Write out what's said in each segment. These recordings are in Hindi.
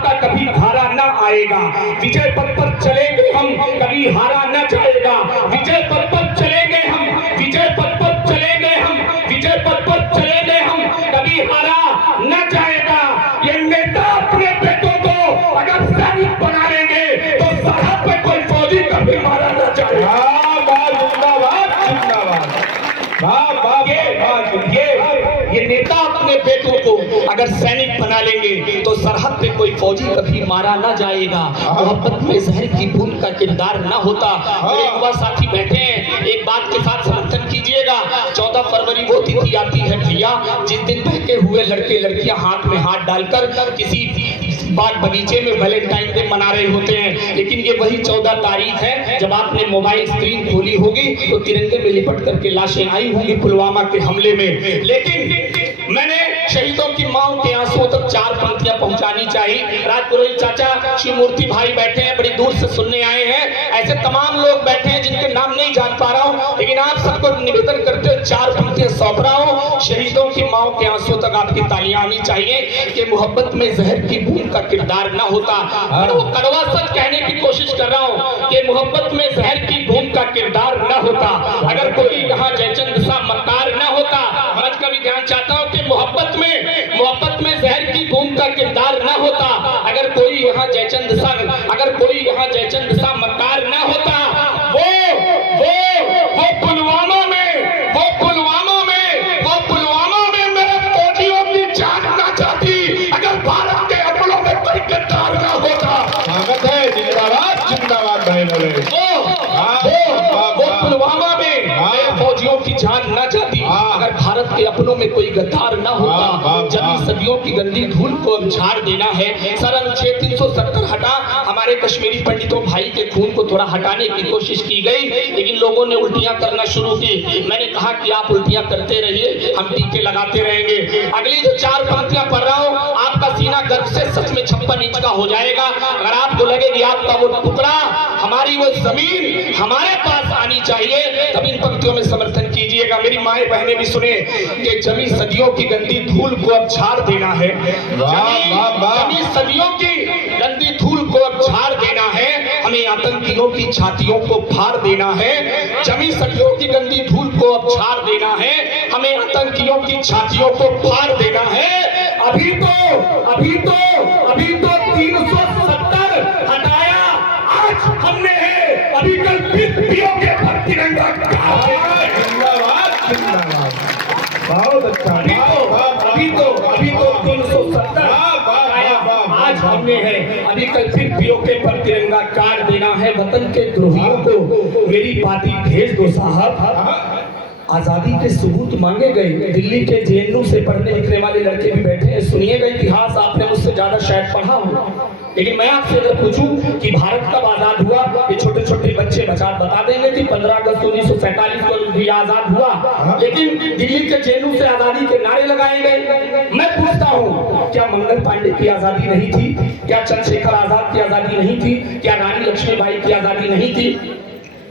आपका कभी हारा ना आएगा। विजय पथ पर चलेंगे हम, कभी हारा ना जाएगा। विजय पथ पर चलेंगे हम, विजय पथ पर चलेंगे हम, विजय पथ पर चलेंगे हम, कभी हारा ना जाएगा। ये नेता अपने बेटों को अगर सैनिक बना लेंगे तो सरहद पे कोई फौजी कभी मारा ना जाएगा। ये नेता अपने बेटों को अगर सैनिक बना लेंगे तो सरहद पे कोई फौजी कभी मारा ना जाएगा। मोहब्बत में जहर की बूंद का किरदार ना होता। मेरे युवा साथी बैठे हैं, एक बात के साथ समर्थन कीजिएगा। 14 फरवरी वो तिथि आती है भैया जिस दिन बहके हुए लड़के लड़कियां हाथ में हाथ डालकर किसी बाग बगीचे में वैलेंटाइन डे मना रहे होते हैं। लेकिन ये वही 14 तारीख है जब आपने मोबाइल स्क्रीन खोली होगी तो तिरंगे में लिपट करके लाशें आई होंगी पुलवामा के हमले में। लेकिन मैंने शहीदों की मांओं के आंसुओं तक 4 पंक्तियां पहुंचानी चाहिए। राजपुरोहित चाचा, शिव मूर्ति भाई बैठे हैं, बड़ी दूर से सुनने आए हैं। ऐसे तमाम लोग बैठे हैं जिनके नाम नहीं जान पा रहा हूं, लेकिन आप सबको निवेदन करते हुए 4 पंक्तियां सौंप रहा हूं। शहीदों की मांओं के आंसुओं तक आपकी तालियां आनी चाहिए कि मोहब्बत में जहर की बूंद का किरदार ना होता। मैं वो कड़वा सच कहने की कोशिश कर रहा हूं कि मोहब्बत में जहर की बूंद का किरदार ना होता। अगर कोई यहाँ जयचंद सा मक्कार ना होता। आज का भी ध्यान चाहता हूं कि मोहब्बत में जहर की बूंद का किरदार ना होता। अगर कोई यहाँ जयचंद सा मक्कार ना होता। वो पुलवामा में मेरे फौजियों की जान ना जाती अगर भारत के अपनों में कोई गद्दार ना होता। स्वागत है, जिंदाबाद जिंदाबाद भाई बोले। वो पुलवामा में मेरे फौजियों की जान ना जाती अगर भारत के अपनों में कोई गद्दार ना होता। जबी सदियों की गंदी धूल को अब झाड़ देना है। सर अनुच्छेद 370 हटा, हमारे कश्मीरी पंडितों भाई के खून को थोड़ा हटाने की कोशिश की गई, लेकिन लोगों ने उल्टियां करना शुरू की। मैंने कहा कि आप उल्टियां करते रहिए, हम टीके लगाते रहेंगे। अगली जो 4 पंक्तियां पढ़ रहा हूं, आपका सीना गर्व से सच में 56 इंच का हो जाएगा। अगर आपको लगे कि आपका वो टुकड़ा, हमारी वो जमीन हमारे पास आनी चाहिए, तब इन पंक्तियों में समर्थन कीजिएगा। मेरी माएं बहनें भी सुने कि जमी सदियों की गंदी धूल को अब झाड़ देना है। जमी सदियों की गंदी धूल को अब झाड़ देना है। हमें आतंकियों की छातियों को फाड़ देना है। जमी सदियों की गंदी धूल को अब झाड़ देना है। हमें आतंकियों की छातियों को फाड़ देना है। अभी तो 370 हटाया, आज हमने है, अभी कल फिर पियोगे पर तिरंगा। बहुत अच्छा। अभी तो 370 आज हमने है, अभी कल फिर पियोगे पर तिरंगा काट देना है। वतन के द्रोहियों को मेरी पार्टी भेज दो साहब। आजादी के सबूत मांगे गए। दिल्ली के जेएनयू से पढ़ने लिखने वाले लड़के भी बैठे हैं। सुनिएगा इतिहास, आपने मुझसे ज्यादा शायद पढ़ा हो, लेकिन मैं आपसे अगर पूछूं कि भारत कब आजाद हुआ, ये छोटे छोटे बच्चे बता देंगे कि 15 अगस्त 1947 को भी आजाद हुआ, लेकिन दिल्ली के जेएनयू से आजादी के नारे लगाए गए। मैं पूछता हूँ, क्या मंगल पांडे की आजादी नहीं थी? क्या चंद्रशेखर आजाद की आजादी नहीं थी? क्या रानी लक्ष्मीबाई की आजादी नहीं थी?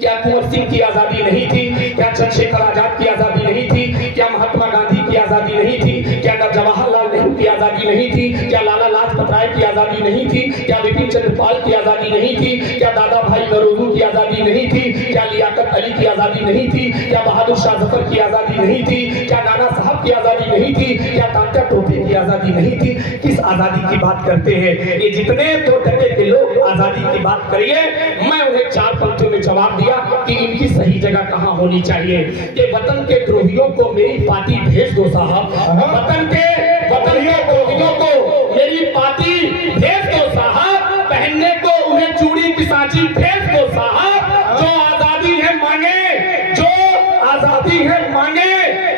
क्या कुंवर सिंह की आजादी नहीं थी? क्या चंद्रशेखर आजाद की आजादी नहीं थी? क्या महात्मा गांधी की आजादी नहीं थी? क्या जवाहरलाल नेहरू की आजादी नहीं थी? क्या लाला लाजपत राय की आजादी नहीं थी? क्या बिपिन चंद्र पाल की आजादी नहीं थी? क्या दादा भाई नौरोजी की आजादी नहीं थी? क्या लियाकत अली की आजादी नहीं थी? क्या बहादुर शाह जफर की आजादी नहीं थी? क्या नाना साहब की आजादी नहीं थी? क्या तात्या टोपे की आजादी नहीं थी? किस आजादी की बात करते हैं ये जितने 2 टके के लोग आजादी की बात करिए? मैं उन्हें 4 पंक्तियों में जवाब कि इनकी सही जगह कहां होनी चाहिए कि वतन के द्रोहियों को मेरी पार्टी भेज दो साहब। वतन के द्रोहियों को मेरी पार्टी भेज दो साहब। पहनने को उन्हें चूड़ी की सांची भेज दो साहब। जो आजादी है मांगे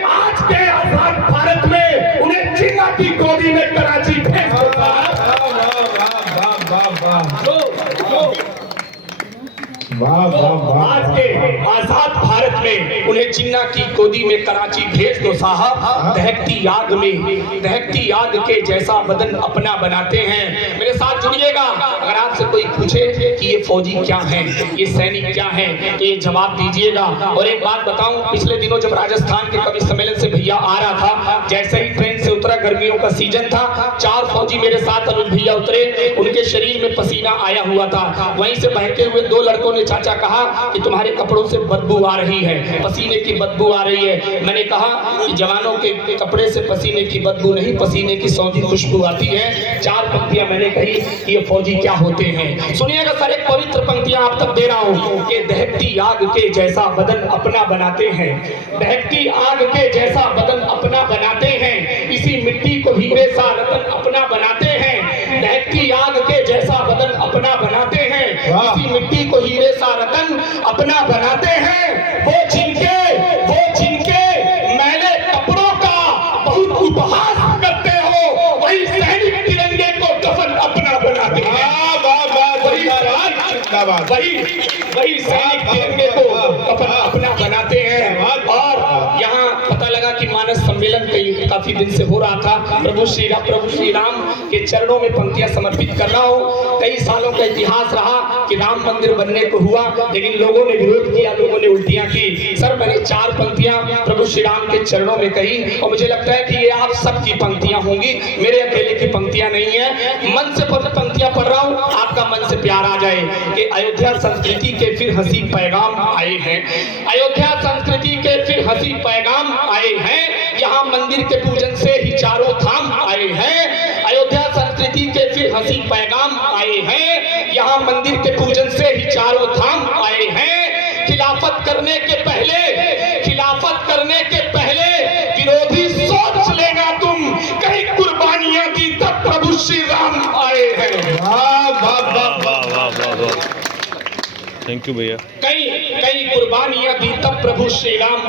आज के आजाद भारत में उन्हें चिंगा की गोदी में कराची भेज दो साहब। आज के आजाद भारत में उन्हें जिन्ना की गोदी में कराची भेज दो साहब। दहकती आग के जैसा बदन अपना बनाते हैं। मेरे साथ जुड़िएगा। अगर आपसे कोई पूछे कि ये फौजी क्या है, ये सैनिक क्या है, तो ये जवाब दीजिएगा। और एक बात बताऊं, पिछले दिनों जब राजस्थान के कवि सम्मेलन से भैया आ रहा था, जैसे ही ट्रेन से उतरा गर्मियों का सीजन था। 4 फौजी मेरे साथ अनुज भैया उतरे, उनके शरीर में पसीना आया हुआ था। वहीं से बहते हुए 2 लड़कों ने चाचा कहा कि तुम्हारे कपड़ों से बदबू आ रही है, पसीने की बदबू आ रही है। मैंने कहा कि जवानों के कपड़े से पसीने की बदबू नहीं, पसीने की सौंधी खुशबू आती है। 4 पंक्तियां मैंने कही कि ये फौजी क्या होते हैं। सुनिएगा सर, एक पवित्र पंक्तियां आप तक दे रहा हूं कि दहकती आग के जैसा बदन अपना बनाते हैं, दहकती आग के जैसा बदन अपना बनाते हैं, इसी मिट्टी को हीरे सा रतन अपना बनाते हैं। दहकती आग के जैसा बदन अपना बनाते हैं, इसी मिट्टी को हीरे सा रतन अपना बनाते हैं। वो जिनके मैले कपड़ों का बहुत उपहास करते हो, वही सैनिक तिरंगे को कफन अपना बनाते हैं। वही सैनिक तिरंगे को कफन अपना बनाते हैं। और यहाँ पता लगा कि मानस सम्मेलन काफी दिन से हो रहा था। प्रभु श्री राम के चरणों में पंक्तियां समर्पित कर रहा हूँ। कई सालों का इतिहास रहा कि राम मंदिर बनने को हुआ, लेकिन लोगों ने विरोध किया, लोगों ने उल्टियां की। सर, मैंने 4 पंक्तियां प्रभु श्री राम के चरणों में कही और मुझे लगता है कि ये आप सबकी पंक्तियां होंगी, मेरे अकेले की पंक्तियां नहीं है। मन से पंक्तियां पढ़ रहा हूँ, आपका मन से प्यार आ जाए कि अयोध्या संस्कृति के फिर हंसी पैगाम आए हैं, अयोध्या संस्कृति के फिर हंसी पैगाम आए हैं। यहाँ मंदिर के पूजन से ही चारों धाम आए हैं, अयोध्या संस्कृति के फिर हंसी पैगाम आए हैं। यहाँ मंदिर के पूजन से ही चारों धाम आए हैं। खिलाफत करने के पहले विरोधी सोच लेना तुम, कई कुर्बानियां दी तब प्रभु श्री राम आए हैं। थैंक यू भैया। कई कुर्बानियां दी तब प्रभु श्री राम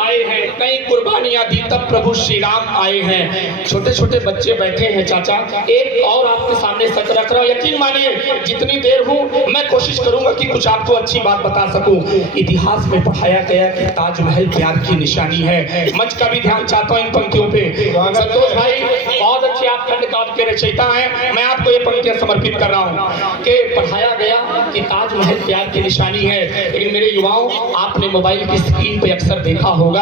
आए हैं, कई कुर्बानियां दी तब प्रभु श्री राम आए हैं। छोटे छोटे बच्चे बैठे हैं चाचा, एक और आपके सामने सच रख रहा हूं, यकीन मानिए जितनी देर हूं मैं कोशिश करूंगा कि कुछ आपको अच्छी बात बता सकूं। इतिहास में पढ़ाया गया कि ताजमहल प्यार की निशानी है। मंच का भी ध्यान चाहता हूं इन पंक्तियों पे। संतोष भाई बहुत अच्छे आप खंड काव्य के रचयिता हैं, मैं आपको ये पंक्तियां समर्पित कर रहा हूं कि पढ़ाया गया कि ताजमहल प्यार की निशानी है। लेकिन मेरे युवाओं, आपने मोबाइल की स्क्रीन पे अक्सर देखा होगा,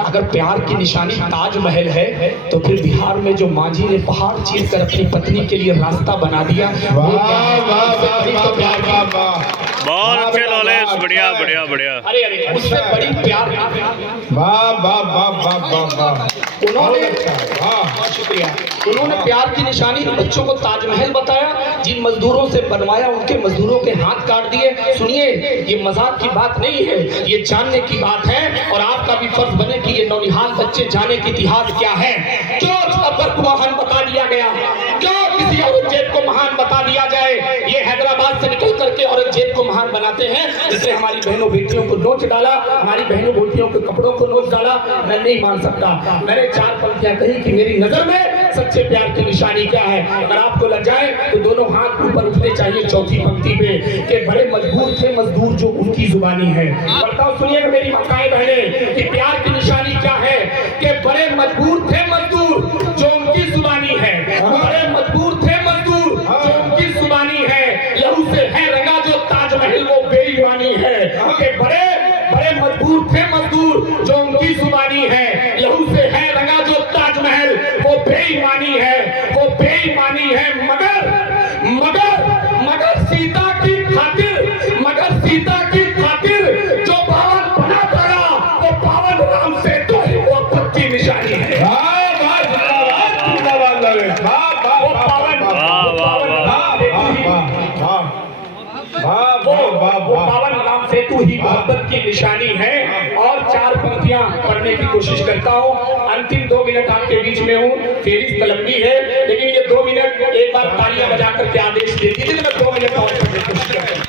अगर प्यार की निशानी ताजमहल है तो फिर बिहार में जो मांझी ने पहाड़ चीर कर अपनी पत्नी के लिए रास्ता बना दिया, बहुत अच्छे नॉलेज, बढ़िया बढ़िया बढ़िया। अरे उससे बड़ी प्यार उन्होंने प्यार की निशानी बच्चों को ताजमहल बताया, जिन मजदूरों से बनवाया उनके मजदूरों के हाथ काट दिए। सुनिए, ये मजाक की बात नहीं है, ये जानने की बात है। और आपका भी फर्ज बने कि ये नौनिहाल बच्चे जाने कि इतिहास क्या है। क्यों अकबर को महान बता दिया गया, क्यों किसी औरंगजेब को महान बता दिया जाए। ये हैदराबाद से निकल करके औरंगजेब को महान बनाते हैं, जिसने हमारी बहनों बेटियों को नोच डाला, हमारी बहनों बेटियों के कपड़ों को नोच डाला। मैं नहीं मान सकता। मैंने 4 पंक्तियां कही कि मेरी नजर में सच्चे प्यार की निशानी क्या है। अगर आपको लग जाए तो दोनों हाथ ऊपर उठने चाहिए चौथी पंक्ति पे कि बड़े मजबूर थे मजदूर जो उनकी जुबानी है। बताओ, सुनिएगा मेरी माताएं बहनें कि प्यार की निशानी क्या है कि बड़े मजबूर थे मजदूर जो उनकी जुबानी है, बड़े मजबूर थे मजदूर जो उनकी जुबानी है। लहू से है रंगा जो ताजमहल वो बेईमानी है कि बड़े मजबूर थे मजदूर जो उनकी जुबानी है। लहू से है रंगा जो ताजमहल वो बेईमानी है, वो बेईमानी है। मगर सीता की खातिर जो पावन बना पड़ा, वो पावन राम से तो ही वो पक्की निशानी है। वो पावन राम सेतु ही मोहब्बत की निशानी है। और 4 पंक्तियां पढ़ने की कोशिश करता हूँ। अंतिम 2 मिनट आपके बीच में हूँ, फेरिस्त लंबी है, लेकिन ये 2 मिनट एक बार तालियां बजा करके आदेश दे दीजिए। मैं 2 मिनट और पढ़ने की कोशिश करता हूँ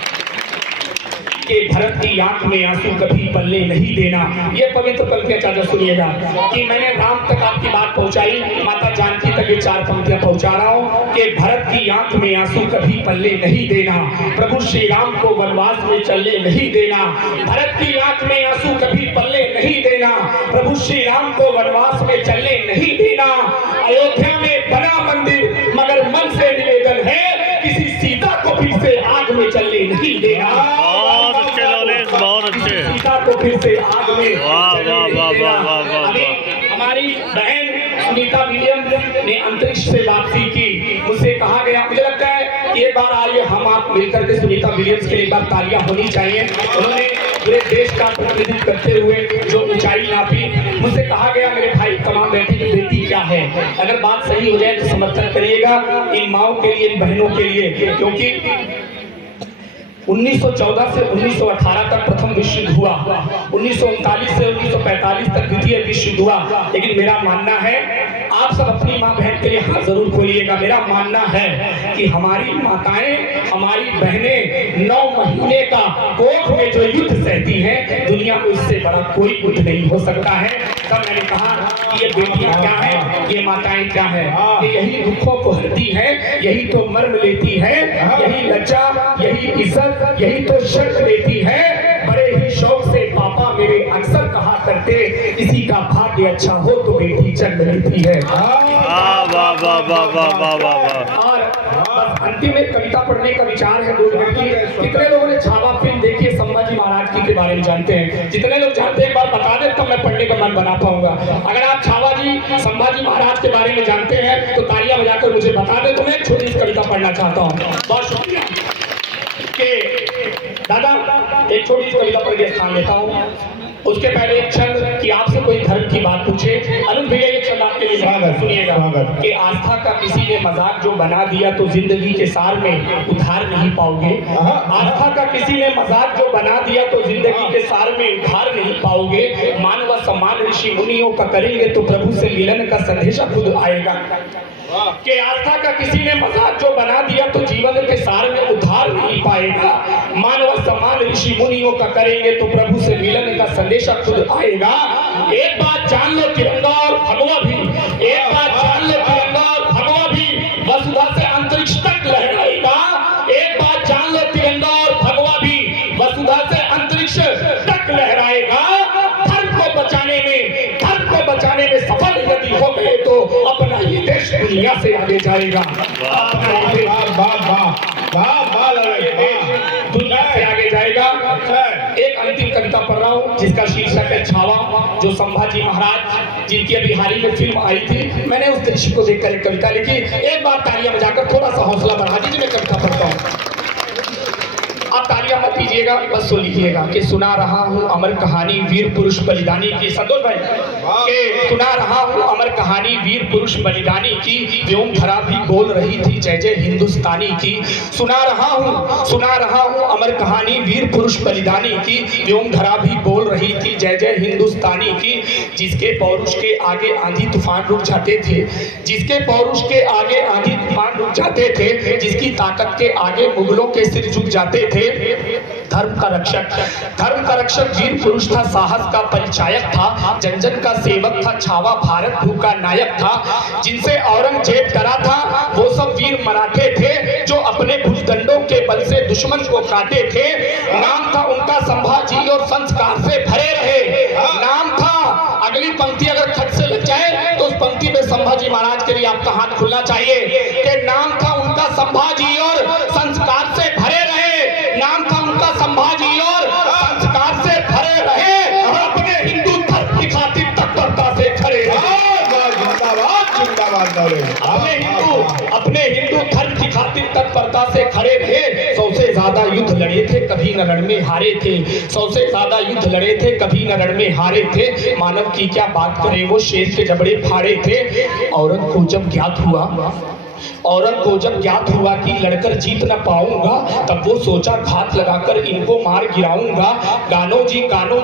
कि भरत की आंख में आंसू कभी पलने नहीं देना। ये पवित्र पंक्तियां चाचा सुनिएगा कि मैंने राम तक आपकी बात पहुंचाई, माता जानकी तक ये 4 पंक्तियां पहुंचा रहा हूं कि भरत की आंख में आंसू कभी पलने नहीं देना, प्रभु श्री राम को वनवास में चलने नहीं देना। भरत की आंख में आंसू कभी पलने नहीं देना, प्रभु श्री राम को वनवास में चलने नहीं देना। अयोध्या में बना मंदिर मगर मन से निवेदन है, किसी सीता को फिर से आग में चलने नहीं देना। बहुत अच्छे। सीता को फिर से आग में वाह वाह वाह वाह वाह वाह। हमारी बहन सुनीता विलियम्स ने अंतरिक्ष से वापसी की, मुझसे कहा गया, मुझे लगता है कि एक बार आइए हम आप मिलकर के सुनीता विलियम्स के लिए एक बार तालियां होनी चाहिए। उन्होंने पूरे देश का प्रतिनिधित्व करते हुए जो ऊंचाई नापी। मुझसे कहा गया मेरे भाई तमाम बेटी की बेटी क्या है, अगर बात सही हो जाए तो समर्थन करिएगा इन माओं के लिए, इन बहनों के लिए, क्योंकि 1914 से 1918 तक प्रथम विश्व युद्ध हुआ, 1939 से 1945 तक द्वितीय विश्व युद्ध हुआ। लेकिन मेरा मानना है, आप सब अपनी माँ बहन के लिए हाथ जरूर खोलिएगा, मेरा मानना है कि हमारी माताएं, हमारी बहनें 9 महीने का कोख में जो युद्ध सहती हैं, दुनिया में उससे बड़ा कोई युद्ध नहीं हो सकता है। तब मैंने कहा कि ये बेटियां क्या है, ये माताएं क्या है, ये यही दुखों को हरती है, यही तो मर्म लेती है, यही लज्जा, यही इज्जत, यही तो शर्त लेती है। बड़े ही शौक से पापा मेरे अक्सर कहा करते, किसी का भाग्य अच्छा हो तो बेटी जन्म लेती है। वाह वाह वाह वाह वाह वाह वाह। और बस अंतिम एक कविता पढ़ने का विचार है 2 मिनट की। कितने लोगों ने छावा फिल्म देखी है, संभाजी महाराज जी के बारे में जानते हैं? जितने लोग जानते हैं एक बार बता दे तब मैं पढ़ने का मन बना पाऊंगा। अगर आप छावा जी, संभाजी महाराज के बारे में जानते हैं तो तालियां बजाकर मुझे बता दे। तो मैं एक छोटी सी कविता पढ़ना चाहता हूँ। बहुत शुक्रिया के दादा, एक छोटी सी कविता पढ़ के स्थान लेता हूँ। उसके पहले एक छंद कि आपसे कोई धर्म की बात पूछे। अनुज भैया ये छंद आपके लिए सुनिएगा कि आस्था का किसी ने मजाक जो बना दिया तो जिंदगी के सार में उधार नहीं पाओगे। आस्था का किसी ने मजाक जो बना दिया तो जिंदगी के सार में उधार नहीं पाओगे। मान व सम्मान ऋषि मुनियों का करेंगे तो प्रभु से मिलन का संदेशा खुद आएगा। कि आस्था का किसी ने मजाक जो बना दिया तो जीवन के सार में उधार नहीं पाएगा। मान व सम्मान ऋषि मुनियों का करेंगे तो प्रभु से मिलन का संदेशा खुद आएगा। एक बात जान लो तिरंगा और भगवा भी, एक बात जान लो तिरंगा और भगवा भी वसुधा से अंतरिक्ष तक लहराएगा। एक बात जान लो तिरंगा और भगवा भी वसुधा से अंतरिक्ष तक लहराएगा। धर्म को बचाने में सफल यदि हो गए तो अपना ये देश दुनिया से आगे जाएगा। दुनिया से आगे जाएगा। एक अंतिम कविता पढ़ रहा हूँ जिसका शीर्षक है छावा, जो संभाजी महाराज जिनकी अभी हाल ही में फिल्म आई थी। मैंने उस दृश्य को देखकर एक कविता लिखी। एक बार तालियां बजाकर थोड़ा सा हौसला बढ़ा दीजिए, मैं कविता पढ़ता हूँ। आप तालियां मत कीजिएगा, बस सुन लीजिएगा कि सुना रहा हूँ अमर कहानी वीर पुरुष बलिदानी की। संतोष भाई के सुना रहा हूँ अमर कहानी वीर पुरुष बलिदानी की। व्योम धरा भी बोल रही थी जय जय हिंदुस्तानी की। सुना रहा हूँ अमर कहानी वीर पुरुष बलिदानी की। व्योम धरा भी बोल रही थी जय जय हिंदुस्तानी की। जिसके पौरुष के आगे आंधी तूफान रुक जाते थे, जिसके पौरुष के आगे आंधी तूफान रुक जाते थे, जिसकी ताकत के आगे मुगलों के सिर झुक जाते थे। धर्म का रक्षक वीर पुरुष था, साहस का परिचायक था, जन जन का सेवक था, छावा भारत भूख का नायक था। जिनसे औरंगजेब डरा था वो सब वीर मराठे थे, जो अपने भुजदंडों के बल से दुश्मन को काटे थे। नाम था उनका संभाजी और संस्कार से भरे रहे। नाम था, अगली पंक्ति अगर खट से लग जाए तो उस पंक्ति में संभाजी महाराज के लिए आपका हाथ खुलना चाहिए कि नाम था उनका संभाजी और संस्कार से भरे रहे। नाम था उनका संभाजी और संस्कार से भरे रहे, और अपने हिंदू धर्म की खातिर तत्परता से खड़े रहे। अपने हिंदू धर्म की खातिर तत्परता से खड़े रहे। 100 से ज्यादा युद्ध लड़े थे, कभी न रण में हारे थे। 100 से ज्यादा युद्ध लड़े थे, कभी न रण में हारे थे। मानव की क्या बात करें, वो शेर के जबड़े फाड़े थे। औरत को जब ज्ञात हुआ कि लड़कर जीत न पाऊंगा, तब वो सोचा घात लगाकर इनको मार गिराऊंगा। कान्हो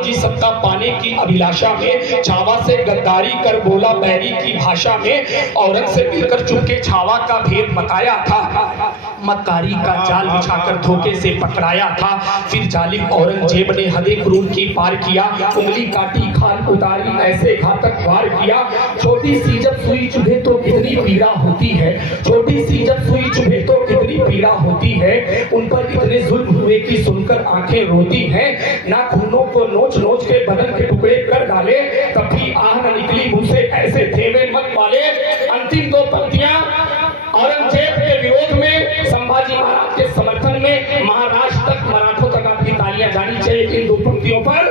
जी सत्ता पाने की अभिलाषा में छावा से गद्दारी कर बोला बैरी की भाषा में। औरत से मिलकर चुपके छावा का भेद बताया था, मक्कारी का जाल बिछाकर धोखे से पकड़ाया था। फिर जालिम औरंगजेब ने हदे क्रूर की पार किया, उंगली काटी खान उतारी ऐसे घातक वार किया। छोटी सी जब सुई चुभे तो कितनी पीड़ा होती है, छोटी सी जब सुई चुभे तो कितनी पीड़ा होती है। उन पर इतने जुल्म हुए कि सुनकर आंखें रोती हैं। नाखूनों को नोच नोच के बदन के टुकड़े कर डाले, तब भी आह न निकली मुंह से ऐसे थे वे मत वाले। अंतिम 2 पंक्तियां औरंगजेब के विरोध में, संभाजी महाराज के समर्थन में। महाराष्ट्र तक, मराठों तक आपकी तालियां जानी चाहिए इन 2 पंक्तियों पर।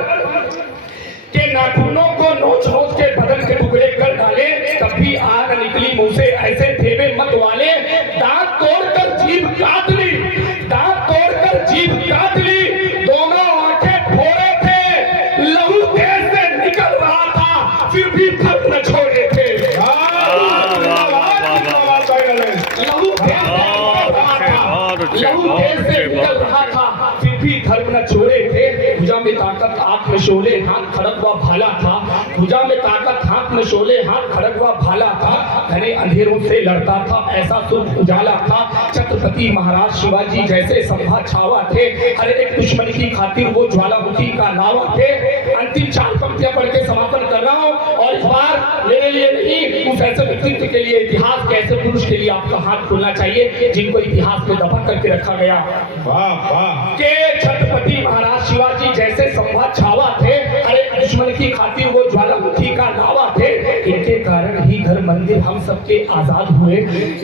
के नाखूनों को नोच नोच के बदन के टुकड़े कर डाले। डाले तब भी आग निकली मुंह से, ऐसे थे मत वाले। दांत तोड़कर जीभ काट ली, दांत तोड़कर जीभ काट ली, दोनों आंखें फोड़े थे, लहू देह से निकल रहा था, फिर भी धर्म न छोड़े थे। लहू देह से निकल रहा था, फिर भी धर्म न छोड़े थे। भुजा में ताकत आंख में शोले, हाथ खड़ग व भाला था। भुजा में ताकत हाथ में शोले, हाथ खड़ग व भाला था। घने अंधेरों से लड़ता था, ऐसा सुख उजाला था। छत्रपति महाराज शिवाजी जैसे संभा छावा थे, हर एक दुश्मन की खातिर वो ज्वालामुखी का लावा थे। अंतिम 4 पंक्तियां पढ़ के समापन कर रहा हूँ, और इस बार मेरे लिए नहीं, उस ऐसे व्यक्तित्व के लिए, इतिहास के ऐसे पुरुष के लिए आपका हाथ खुलना चाहिए जिनको इतिहास में दफा करके रखा गया। वाह वाह के छत्रपति महाराज शिवाजी जैसे संभा छावा थे, हर एक दुश्मन की खातिर वो ज्वालामुखी का लावा थे। इनके कारण ही घर मंदिर हम सबके आजाद हुए,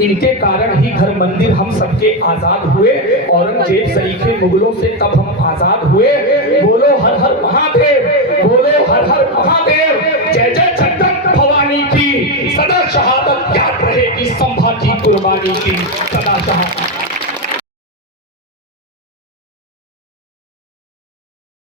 इनके कारण ही घर मंदिर हम सबके आजाद हुए। औरंगजेब सरीखे मुगलों से तब हम आजाद हुए। बोलो हर हर महादेव, बोलो हर हर महादेव। जय जय जगदम्ब भवानी की, सदा शहादत याद रहेगी संभा की कुर्बानी की, सदा शहादत।